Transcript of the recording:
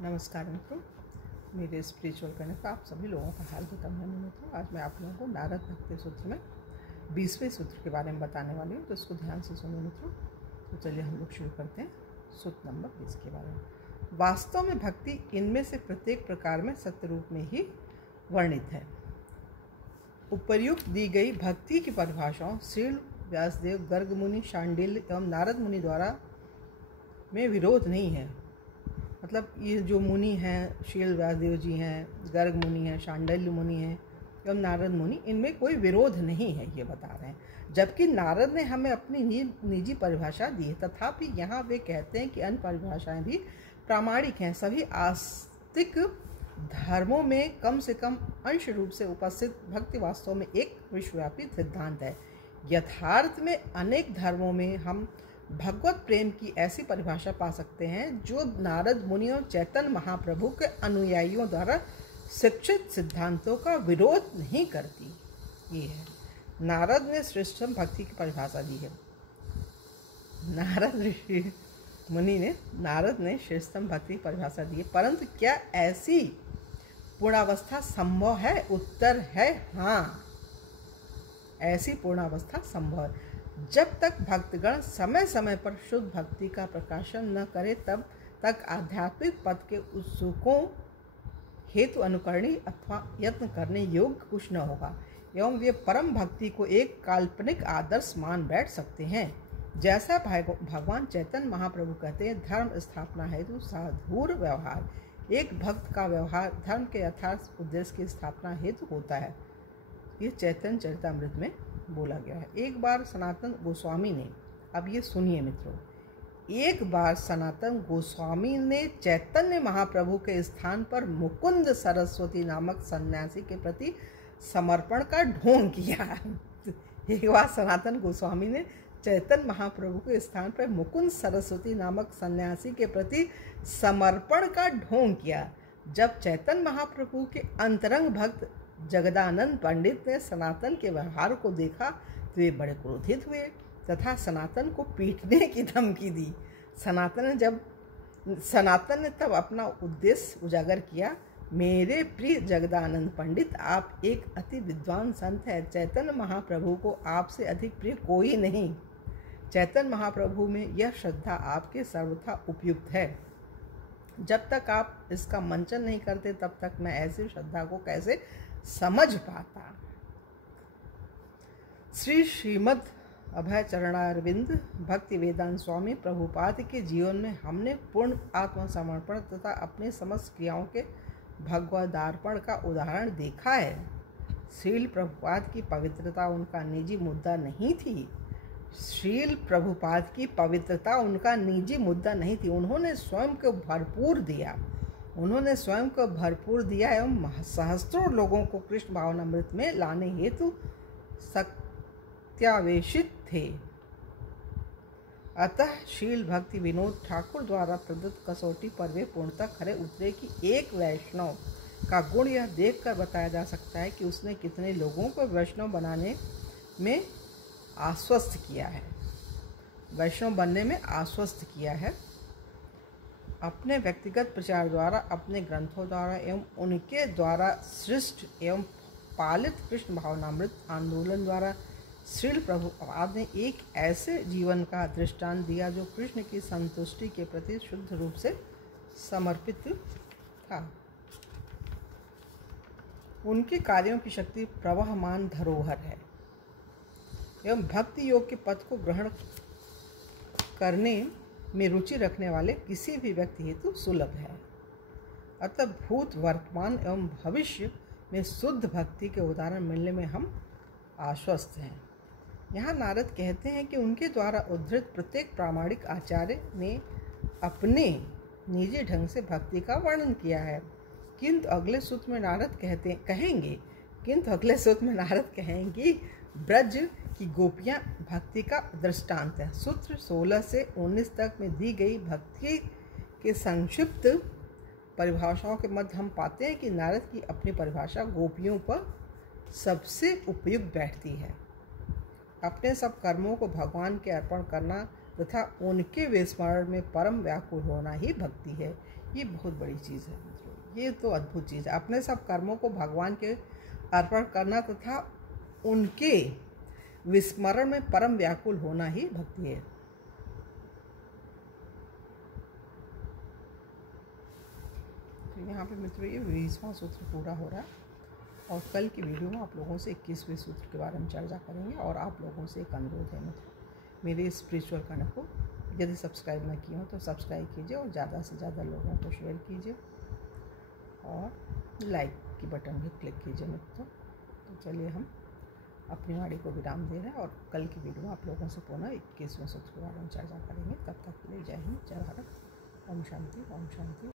नमस्कार मित्रों, मेरे स्पिरिचुअल करने पर आप सभी लोगों का हार्दिक अभिनंदन मित्रों। आज मैं आप लोगों को नारद भक्ति सूत्र में 20वें सूत्र के बारे में बताने वाली हूँ, तो इसको ध्यान से सुनिए मित्रों। तो चलिए हम लोग शुरू करते हैं सूत्र नंबर 20 के बारे में। वास्तव में भक्ति इनमें से प्रत्येक प्रकार में सत्य रूप में ही वर्णित है। उपर्युक्त दी गई भक्ति की परिभाषाओं श्रील व्यासदेव, गर्ग मुनि, शांडिल्य एवं नारद मुनि द्वारा में विरोध नहीं है। मतलब ये जो मुनि हैं, शील व्यासदेव जी हैं, गर्ग मुनि हैं, शांडिल्य मुनि हैं एवं नारद मुनि, इनमें कोई विरोध नहीं है, ये बता रहे हैं। जबकि नारद ने हमें अपनी निजी परिभाषा दी है, तथापि यहाँ वे कहते हैं कि अन्य परिभाषाएं भी प्रामाणिक हैं। सभी आस्तिक धर्मों में कम से कम अंश रूप से उपस्थित भक्ति वास्तव में एक विश्वव्यापी सिद्धांत है। यथार्थ में अनेक धर्मों में हम भगवत प्रेम की ऐसी परिभाषा पा सकते हैं जो नारद मुनि और चैतन्य महाप्रभु के अनुयायियों द्वारा शिक्षित सिद्धांतों का विरोध नहीं करती। ये है, नारद ने श्रेष्ठतम भक्ति की परिभाषा दी है। नारद ने श्रेष्ठतम भक्ति की परिभाषा दी है, परंतु क्या ऐसी पूर्णावस्था संभव है? उत्तर है हाँ, ऐसी पूर्णावस्था संभव है। जब तक भक्तगण समय समय पर शुद्ध भक्ति का प्रकाशन न करे, तब तक आध्यात्मिक पद के उत्सुकों हेतु अनुकरणी अथवा यत्न करने योग्य कुछ न होगा, एवं वे परम भक्ति को एक काल्पनिक आदर्श मान बैठ सकते हैं। जैसा भगवान चैतन्य महाप्रभु कहते हैं, धर्म स्थापना हेतु साधुर व्यवहार। एक भक्त का व्यवहार धर्म के यथार्थ उद्देश्य की स्थापना हेतु होता है। ये चैतन्य चरितामृत में बोला गया है। एक बार सनातन गोस्वामी ने, अब ये सुनिए मित्रों, एक बार सनातन गोस्वामी ने चैतन्य महाप्रभु के स्थान पर मुकुंद सरस्वती नामक सन्यासी के प्रति समर्पण का ढोंग किया। एक बार सनातन गोस्वामी ने चैतन्य महाप्रभु के स्थान पर मुकुंद सरस्वती नामक सन्यासी के प्रति समर्पण का ढोंग किया। जब चैतन्य महाप्रभु के अंतरंग भक्त जगदानंद पंडित ने सनातन के व्यवहार को देखा तो वे बड़े क्रोधित हुए तथा सनातन को पीटने की धमकी दी। सनातन ने तब अपना उद्देश्य उजागर किया। मेरे प्रिय जगदानंद पंडित, आप एक अति विद्वान संत हैं। चैतन्य महाप्रभु को आपसे अधिक प्रिय कोई नहीं। चैतन्य महाप्रभु में यह श्रद्धा आपके सर्वथा उपयुक्त है। जब तक आप इसका मंचन नहीं करते, तब तक मैं ऐसी श्रद्धा को कैसे समझ पाता। श्रीमद अभय चरणारविंद भक्ति वेदांत स्वामी प्रभुपाद के जीवन में हमने पूर्ण आत्मसमर्पण तथा अपने समस्त क्रियाओं के भगवदार्पण का उदाहरण देखा है। श्रील प्रभुपाद की पवित्रता उनका निजी मुद्दा नहीं थी। श्रील प्रभुपाद की पवित्रता उनका निजी मुद्दा नहीं थी। उन्होंने स्वयं को भरपूर दिया। उन्होंने स्वयं को भरपूर दिया एवं सहस्त्रों लोगों को कृष्ण भावनामृत में लाने हेतु सत्यावेशित थे। अतः शील भक्ति विनोद ठाकुर द्वारा प्रदत्त कसौटी पर वे पूर्णतः खरे उतरे कि एक वैष्णव का गुण यह देखकर बताया जा सकता है कि उसने कितने लोगों को वैष्णव बनाने में आश्वस्त किया है, वैष्णव बनने में आश्वस्त किया है। अपने व्यक्तिगत प्रचार द्वारा, अपने ग्रंथों द्वारा एवं उनके द्वारा सृष्ट एवं पालित कृष्ण भावनामृत आंदोलन द्वारा श्रील प्रभुपाद ने एक ऐसे जीवन का दृष्टांत दिया जो कृष्ण की संतुष्टि के प्रति शुद्ध रूप से समर्पित था। उनके कार्यों की शक्ति प्रवहमान धरोहर है एवं भक्ति योग के पथ को ग्रहण करने में रुचि रखने वाले किसी भी व्यक्ति हेतु सुलभ है। अतः भूत, वर्तमान एवं भविष्य में शुद्ध भक्ति के उदाहरण मिलने में हम आश्वस्त हैं। यहाँ नारद कहते हैं कि उनके द्वारा उद्धृत प्रत्येक प्रामाणिक आचार्य ने अपने निजी ढंग से भक्ति का वर्णन किया है। किंतु अगले सूत्र में नारद कहेंगे ब्रज की गोपियाँ भक्ति का दृष्टांत है। सूत्र 16 से 19 तक में दी गई भक्ति के संक्षिप्त परिभाषाओं के मध्य हम पाते हैं कि नारद की अपनी परिभाषा गोपियों पर सबसे उपयुक्त बैठती है। अपने सब कर्मों को भगवान के अर्पण करना तथा उनके विस्मरण में परम व्याकुल होना ही भक्ति है। ये बहुत बड़ी चीज़ है मित्रों, ये तो अद्भुत चीज़ है। अपने सब कर्मों को भगवान के अर्पण करना तथा उनके विस्मरण में परम व्याकुल होना ही भक्ति है। तो यहाँ पे मित्रों ये 20वां सूत्र पूरा हो रहा है और कल की वीडियो में आप लोगों से 21वें सूत्र के बारे में चर्चा करेंगे। और आप लोगों से एक अनुरोध है मित्रों, मेरे स्पिरिचुअल कर्ण को यदि सब्सक्राइब न किए हो तो सब्सक्राइब कीजिए और ज़्यादा से ज़्यादा लोगों को शेयर कीजिए और लाइक की बटन भी क्लिक कीजिए मित्रों। तो चलिए हम अपनी वाणी को विराम दे रहे हैं और कल की वीडियो में आप लोगों से पुनः 21वें सूत्र के बारे में चर्चा करेंगे। तब तक के लिए जय हिंद, जय भारत, ओम शांति, ओम शांति।